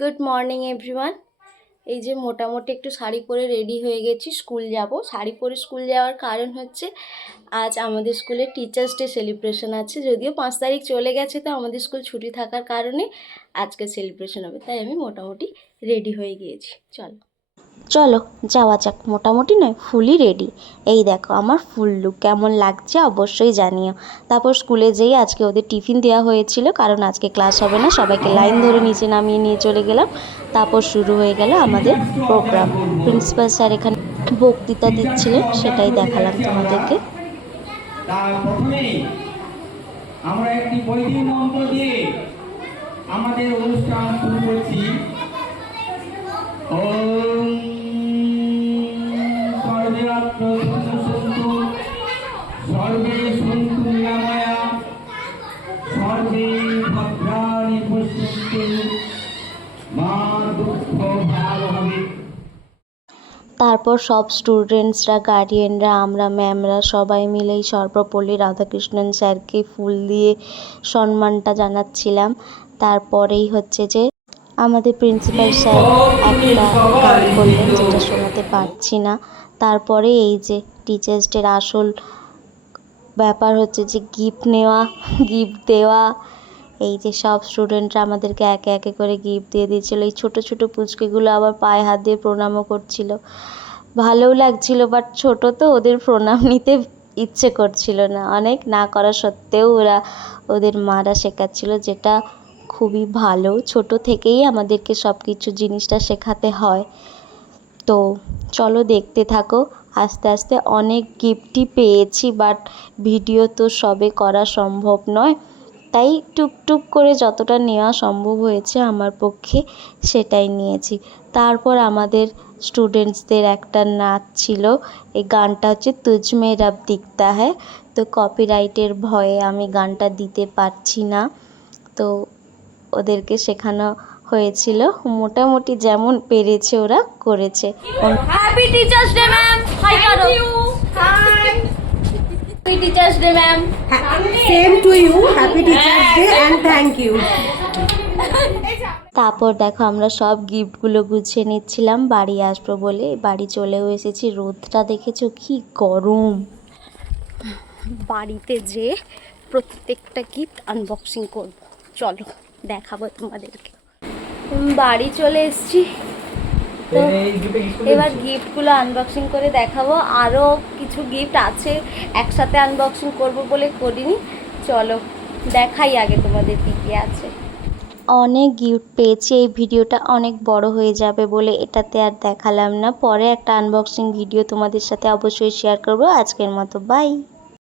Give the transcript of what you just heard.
Good morning everyone. এই যে মোটামুটি একটু শাড়ি পরে রেডি হয়ে গেছি, স্কুল যাব। শাড়ি পরে স্কুল যাওয়ার কারণ হচ্ছে আজ আমাদের স্কুলে টিচার্স ডে সেলিব্রেশন আছে। যদিও 5 তারিখ চলে গেছে, তো আমাদের স্কুল ছুটি থাকার কারণে আজকে সেলিব্রেশন হবে, তাই আমি মোটামুটি রেডি হয়ে গিয়েছি। চলো যাওয়া যাক। মোটামুটি নয়, ফুলই রেডি। এই দেখো আমার ফুল লুক কেমন লাগছে অবশ্যই জানিও। তারপর স্কুলে যেই আজকে ওদের টিফিন দেওয়া হয়েছিল, কারণ আজকে ক্লাস হবে না, সবাইকে লাইন ধরে নিচে নামিয়ে নিয়ে চলে গেলাম। তারপর শুরু হয়ে গেল আমাদের প্রোগ্রাম। প্রিন্সিপাল স্যার এখানে বক্তৃতা দিচ্ছিলেন, সেটাই দেখালাম তোমাদেরকে। আমরা একটি বৈদিক মন্ত্র দিয়ে আমাদের অনুষ্ঠান শুরু করেছি। ওম সর্বে আত্মসন্তু সর্বে সন্তু নিরাময়া সর্বে ভদ্রাণি পশ্যন্তু মা দুঃখ ভালোভাবে। তারপর সব স্টুডেন্টসরা, গার্ডিয়ানরা, আমরা ম্যামরা সবাই মিলেই সর্বপল্লী রাধাকৃষ্ণন স্যারকে ফুল দিয়ে সম্মানটা জানাচ্ছিলাম। তারপরেই হচ্ছে যে আমাদের প্রিন্সিপাল স্যার একটা গান করলেন, যেটা শোনাতে পারছি না। তারপরে এই যে টিচার্স ডের আসল ব্যাপার হচ্ছে যে গিফট নেওয়া, গিফট দেওয়া। এই যে সব স্টুডেন্টরা আমাদেরকে একে একে করে গিফট দিয়ে দিচ্ছিলো। এই ছোটো ছোটো পুচকিগুলো আবার পায়ে হাত দিয়ে প্রণামও করছিল। ভালোও লাগছিল, বাট ছোটো তো, ওদের প্রণাম নিতে ইচ্ছে করছিল না। অনেক না করা সত্ত্বেও ওদের মারা শেখাচ্ছিল, যেটা খুবই ভালো। ছোট থেকেই আমাদেরকে সব কিছু জিনিসটা শেখাতে হয়। তো চলো দেখতে থাকো। আস্তে আস্তে অনেক গিফটই পেয়েছি, বাট ভিডিও তো সবে করা সম্ভব নয়, তাই টুকটুক করে যতটা নেওয়া সম্ভব হয়েছে আমার পক্ষে সেটাই নিয়েছি। তারপর আমাদের স্টুডেন্টসদের একটা নাচ ছিল। এই গানটা হচ্ছে তুঝ মে রব দিখতা হ্যায়। তো কপিরাইটের ভয়ে আমি গানটা দিতে পারছি না, তো ওদেরকে শেখানো হয়েছিল। মোটামুটি যেমন পেরেছে ওরা করেছে। Happy teachers day ma'am. Hi করো। Hi. Happy teachers day ma'am. Same to you. Happy teachers day and thank you. তারপর দেখো আমরা সব গিফটগুলো গুছিয়ে নিচ্ছিলাম বাড়ি আসবো বলে। বাড়ি চলেও এসেছি। রোদটা দেখেছো কি গরম। বাড়িতে যে প্রত্যেকটা গিফট আনবক্সিং করব, চলো দেখাবো তোমাদেরকে। বাড়ি চলে এসেছি, তো এবার গিফটগুলো আনবক্সিং করে দেখাবো। আরও কিছু গিফট আছে, একসাথে আনবক্সিং করব বলে করিনি। চলো দেখাই আগে তোমাদের কী কী আছে। অনেক গিফট পেয়েছি। এই ভিডিওটা অনেক বড় হয়ে যাবে বলে এটাতে আর দেখালাম না। পরে একটা আনবক্সিং ভিডিও তোমাদের সাথে অবশ্যই শেয়ার করব। আজকের মতো বাই।